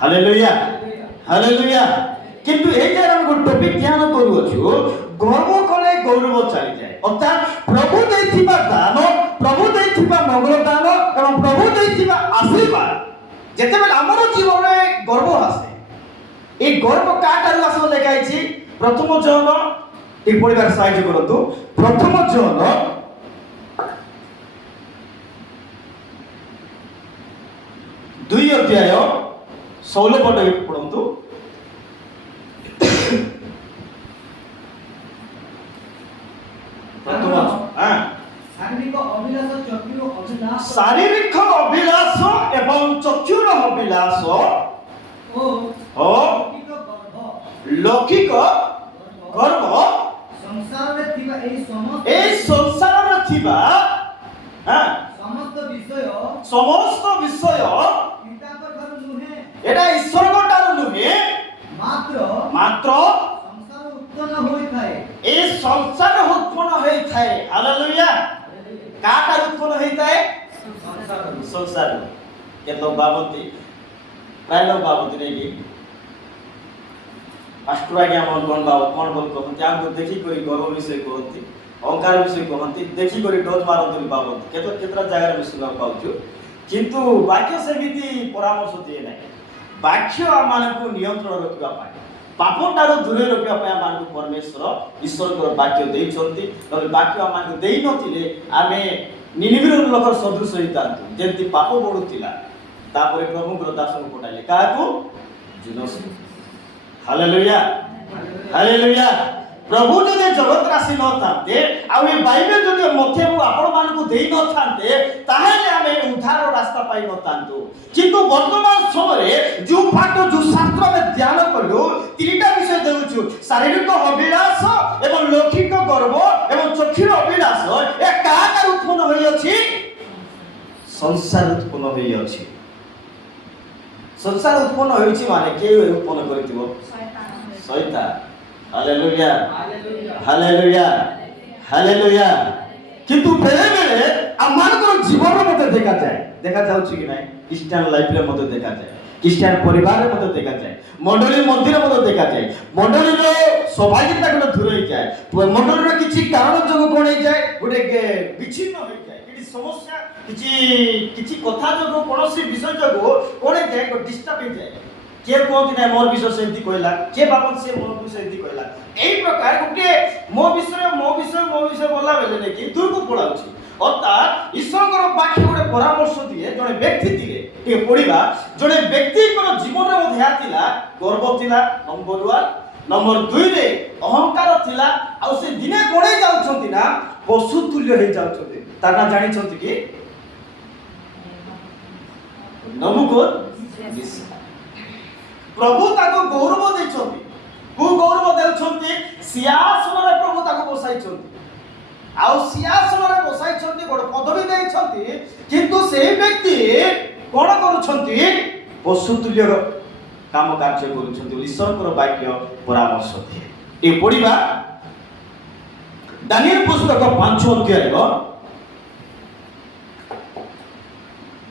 Hallelujah hallelujah. কিন্তু এই যে আমি ଗୋଟେ ଟପିକ ଧ୍ୟାନ କରୁଅଛୁ, ଗର୍ବ କଲେ ଗୌରବ ଚାଲିଯାଏ। ଅର୍ଥାৎ ପ୍ରଭୁ ଦେଇଥିବା ଦାନ, ପ୍ରଭୁ ଦେଇଥିବା ମଙ୍ଗଳ ଦାନ ଏବଂ ପ୍ରଭୁ ଦେଇଥିବା ଆଶୀର୍ବାଦ ଯେତେବେଳେ ଆମର ଜୀବନରେ ଗର୍ବ ଆସେ, এই গর্ব কাটারু আসলে লেখা আছে প্রথম জহন, এই পরিবার সাহায্য করন্তু। প্রথম জহন 2 অধ্যায় 16 পদ পড়ন্তু। প্রথম শারীরিক অভিলাষ এবং চক্ষুর অভিলাষ ও লৌকিক গর্ব এই সংসারে থিবা সমস্ত বিষয় এটা ঈশ্বরটার নুহে, মাত্র এই সংসার উৎপন্ন হইଥାଏ। হালেলুয়া। কাটার উৎপন্ন হইଥାଏ? সংসার। কেত বাবতি প্রায় লোক বাবতি নেই কি পাস্টর আগে আমার কোন বাবত কোন বল কহନ୍ତି, ଆମକୁ ଦେଖି କରି ଗର୍ବ ବିଷୟ କହନ୍ତି, ଅହଙ୍କାର ବିଷୟ କହନ୍ତି, ଦେଖି କରି ଡୋଜ ମାରନ୍ତି ବାବତ କେତେଟା ଜାଗାରେ ବି ଶୁଣିବାକୁ ପାଉଛୁ। କିନ୍ତୁ ବାକ୍ୟ ସେମିତି ପରାମର୍ଶ ଦିଏ ନାହିଁ। ବାକ୍ୟ ଆମମାନଙ୍କୁ ନିୟନ୍ତ୍ରଣ ରଖିବା ପାଇଁ, ପାପଠାରୁ ଦୂରରେ ରଖିବା ପାଇଁ ଆମମାନଙ୍କୁ ପରମେଶ୍ୱର ଈଶ୍ୱରଙ୍କର ବାକ୍ୟ ଦେଇଛନ୍ତି। ନହେଲେ ବାକ୍ୟ ଆମମାନଙ୍କୁ ଦେଇନଥିଲେ ଆମେ ନିନିବିର ଲୋକର ସଦୃଶ ହେଇଥାନ୍ତୁ। ଯେମିତି ପାପ ବଢୁଥିଲା, ତାପରେ ପ୍ରଭୁଙ୍କର ଦାସଙ୍କୁ ପଠାଇଲେ କାହାକୁ? ଜୁନସକୁ। ହାଲେଲୁୟା ହାଲେଲୁୟା। ପ୍ରଭୁ ଯଦି ଜଗତରେ ଆସି ନଥାନ୍ତେ, ଆଉ ଏ ବାଇବେଲ ଯଦି ମୋତେ ଏବଂ ଆପଣମାନଙ୍କୁ ଦେଇ ନଥାନ୍ତେ, ତାହେଲେ ଆମେ ଉଦ୍ଧାର ରାସ୍ତା ପାଇ ନଥାନ୍ତୁ। କିନ୍ତୁ ବର୍ତ୍ତମାନ ସମୟରେ ଯୋଉ ପାଠ ଯୋଉ ଶାସ୍ତ୍ର ଆମେ ଧ୍ୟାନ କଲୁ, ତିନିଟା ବିଷୟ ଦେଉଛୁ, ଶାରୀରିକ ଅଭିଳାଷ ଏବଂ ଲୌକିକ ଗର୍ବ ଏବଂ ଚକ୍ଷୁର ଅଭିଳାଷ। ଏ କାହାର ଉତ୍ପନ୍ନ ହୋଇଅଛି? ସଂସାର ଉତ୍ପନ୍ନ ହୋଇଅଛି। ସଂସାର ଉତ୍ପନ୍ନ ହୋଇଛି ମାନେ କିଏ ଉତ୍ପନ୍ନ କରିଥିବ? ଶୈତାନ। ହାଲେଲୁୟା ହାଲେଲୁୟା ହାଲେଲୁୟା। କିନ୍ତୁ ବେଳେ ବେଳେ ଆମମାନଙ୍କର ଜୀବନରେ ମଧ୍ୟ ଦେଖାଯାଉଛି କି ନାହିଁ? ଖ୍ରୀଷ୍ଟିଆନ ଲାଇଫରେ ମଧ୍ୟ ଦେଖାଯାଏ, ଖ୍ରୀଷ୍ଟିଆନ ପରିବାରରେ ମଧ୍ୟ ଦେଖାଯାଏ, ମଣ୍ଡଳୀ ମନ୍ଦିର ମଧ୍ୟ ଦେଖାଯାଏ। ମଣ୍ଡଳୀର ସୌଭାଗ୍ୟତା ଗୋଟେ ଦୂର ହେଇଯାଏ, ମଣ୍ଡଳୀର କିଛି କାରଣ ଯୋଗୁଁ କଣ ହେଇଯାଏ? ଗୋଟେ ବିଚ୍ଛିନ୍ନ ହୋଇଯାଏ, କିଛି ସମସ୍ୟା, କିଛି କଥା ଯୋଗୁଁ, କୌଣସି ବିଷୟ ଯୋଗୁଁ କଣ ହେଇଯାଏ? ଡିଷ୍ଟର୍ବ ହେଇଯାଏ। କିଏ କୁହନ୍ତି ନାହିଁ ମୋର ବିଷୟ ସେମିତି କହିଲା, କିଏ ଭାବନ୍ତି ସେ ମୋ ବିଷୟ ସେମିତି କହିଲା। এই প্রকার গোটে ମୋ ବିଷୟ ବୋଲା ବେଲେ ନେଇକି ଦୂରକୁ ପଳାଉଛି। ଅର୍ଥାତ୍ ଈଶ୍ୱରଙ୍କର ବାକ୍ୟ ଗୋଟେ ପରାମର୍ଶ ଦିଏ। ଜଣେ ବ୍ୟକ୍ତି ଦିଏ ଟିକେ ପଢିବା, ଜଣେ ବ୍ୟକ୍ତିଙ୍କର ଜୀବନରେ ମଧ୍ୟ ଏହା ଥିଲା, ଗର୍ବ ଥିଲା ନମ୍ବର 1, ନମ୍ବର 2ରେ ଅହଙ୍କାର ଥିଲା, ଆଉ ସେ ଦିନେ ଗଡ଼େଇ ଯାଉଛନ୍ତି ନା ପଶୁ ତୁଲ୍ୟ ହେଇ ଯାଉଛନ୍ତି। ତା ନାଁ ଜାଣିଛନ୍ତି କି? ନବୁକଦନେସର। ପ୍ରଭୁ ତାକୁ ଗୌରବ ଦେଇଛନ୍ତି। କୋଉ ଗୌରବ ଦେଉଛନ୍ତି? ସିଂହାସନରେ ପ୍ରଭୁ ତାକୁ ବସାଇଛନ୍ତି, ଆଉ ସିଂହାସନରେ ବସାଇଛନ୍ତି, ଗୋଟେ ପଦବୀ ଦେଇଛନ୍ତି। କିନ୍ତୁ ସେହି ବ୍ୟକ୍ତି କଣ କରୁଛନ୍ତି? ପଶୁ ତୁଲ୍ୟ କାମ କାର୍ଯ୍ୟ କରୁଛନ୍ତି। ଈଶ୍ୱରଙ୍କର ବାକ୍ୟ ପରାମର୍ଶ ଦିଏ। ଏ ପଢିବା ଦାନିଏଲ ପୁସ୍ତକ 5 ଅଧ୍ୟାୟ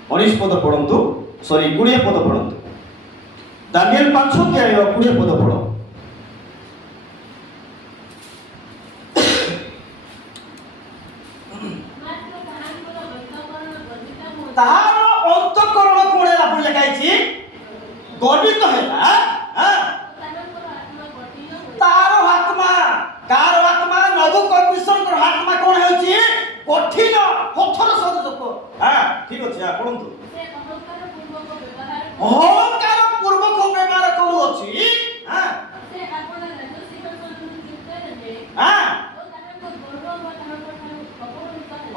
19 ପଦ ପଢନ୍ତୁ, 20 ପଦ ପଢନ୍ତୁ। ଦାନିଏଲ 5 ଅଧ୍ୟାୟ 20 ପଦ ପଢ। ତାହାର ଅନ୍ତଃକରଣ କୋଣ ହେଲା ବୋଲି ଲେଖା ହେଇଛି? ଗର୍ବିତ ହେଲା। ତାର ଆତ୍ମା, କାହାର ଆତ୍ମା? ନବୁକଦନେସରଙ୍କର ଆତ୍ମା କଣ ହେଉଛି? କଠିନ ପଥର ସଦୃଶ। ଠିକ ଅଛି, ପଢନ୍ତୁ। ଅହଙ୍କାର ପୂର୍ବକ ବ୍ୟବହାର କରୁଅଛି।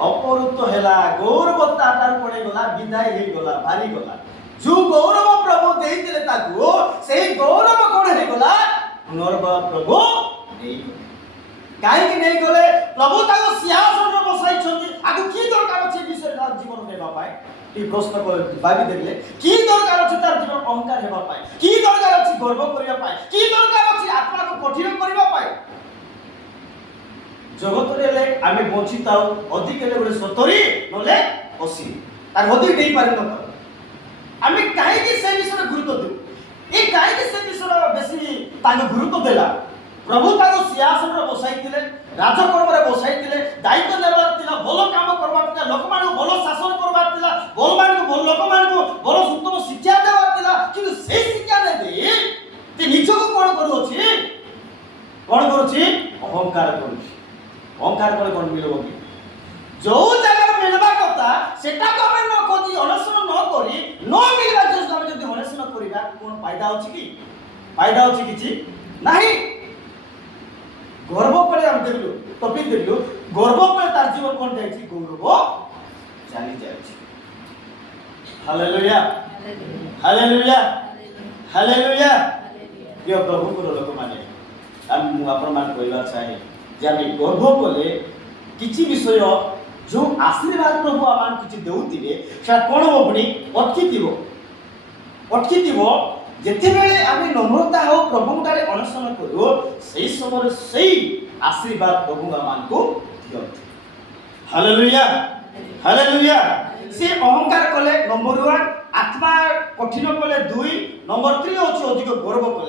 ଅପହୃତ ହେଲା, ଗୌରବ ତାଠାରୁ ପଳେଇଗଲା, ବିଦାୟ ହେଇଗଲା, ବାହାରିଗଲା। ଯୋଉ ଗୌରବ ପ୍ରଭୁ ଦେଇଥିଲେ ତାକୁ, ସେଇ ଗୌରବ କଣ ହେଇଗଲା? ପୁନର୍ବାର ପ୍ରଭୁ ନେଇଗଲେ। କାହିଁକି ନେଇଗଲେ? ପ୍ରଭୁ ତାକୁ ସିଂହାସନରେ ବସାଇଛନ୍ତି। ଆକୁ କି ଦରକାର ଅଛି ବିଷୟରେ ତାର ଜୀବନ ନେବା ପାଇଁ? এই প্রশ্ন করে ভাবি দেখলে কি দরকার আছে তার জীবন অহংকার হেবা পায়? কি দরকার আছে গর্ব করিবা পায়? কি দরকার আছে আত্মাকে কঠিন করিবা পায়? জগতরে হেলে আমি বঞ্চিতাও, অধিক হেলে গোটে 70 নলে 80, তার অধিক দেই পারি না। আমি কাহিকি সেই বিষয়ে গুরুত্ব দেব? ତାଙ୍କୁ ଗୁରୁତ୍ୱ ଦେଲା। ପ୍ରଭୁ ତାଙ୍କୁ ସିଂହାସନରେ ବସାଇଥିଲେ, ରାଜକର୍ମରେ ବସାଇଥିଲେ, ଦାୟିତ୍ୱ ନେବାର ଥିଲା, ଭଲ କାମ କରବାର ଥିଲା, ଲୋକମାନଙ୍କୁ ଭଲ ଶାସନ କରବାର ଥିଲା, ଲୋକମାନଙ୍କୁ ଭଲ ଉତ୍ତମ ଶିକ୍ଷା ଦେବାର ଥିଲା। କିନ୍ତୁ ସେଇ ଶିକ୍ଷା ନେଇ ସେ ନିଜକୁ କଣ କରୁଅଛି? କଣ କରୁଛି? ଅହଙ୍କାର କରୁଛି। ଅହଙ୍କାର କଲେ କଣ ମିଳିବ କି? ଯୋଉ ଜାଗାରେ ମିଳିବା କଥା ସେଟାକୁ ଆମେ ନ ଖୋଜି ଅନ୍ୱେଷଣ ନ କରି ନ ମିଳିବା ଜିନିଷ ଆମେ ଯଦି ଅନ୍ୱେଷଣ କରିବା କଣ ଫାଇଦା ଅଛି କି? ଫାଇଦା ଅଛି କିଛି ନାହିଁ। ଗର୍ବ করে আমি দেখলু টপিক দেখলু, গর্ব করে তার জীবন কোন যাইছি? গৌরব চালি যাইছি। হালেলুয়া, হালেলুয়া, হালেলুয়া। প্রিয় প্রভুଙ୍କର ଲୋକମାନେ, ମୁଁ ଆପଣମାନଙ୍କୁ କହିବା ଚାହେଁ ଯେ ଆମେ ଗର୍ବ କଲେ କିଛି ବିଷୟ ଯେଉଁ ଆଶୀର୍ବାଦ ପ୍ରଭୁ ଆମମାନଙ୍କୁ କିଛି ଦେଉଥିବେ ସେଟା କ'ଣ ହବ? ପୁଣି ଅଟକିଥିବ। ଯେତେବେଳେ ଆମେ ନମ୍ରତା ହଉ ପ୍ରଭୁଙ୍କଠାରେ ଅନୁସରଣ କରୁ, ସେଇ ସମୟରେ ସେଇ ଆଶୀର୍ବାଦ ପ୍ରଭୁ ଆମମାନଙ୍କୁ ଦିଅନ୍ତି। Hallelujah, hallelujah. ସେ ଅହଙ୍କାର କଲେ ନମ୍ବର 1, ଆତ୍ମା କଠିନ କଲେ 2, ନମ୍ବର 3 ହେଉଛି ଅଧିକ ଗର୍ବ କଲେ।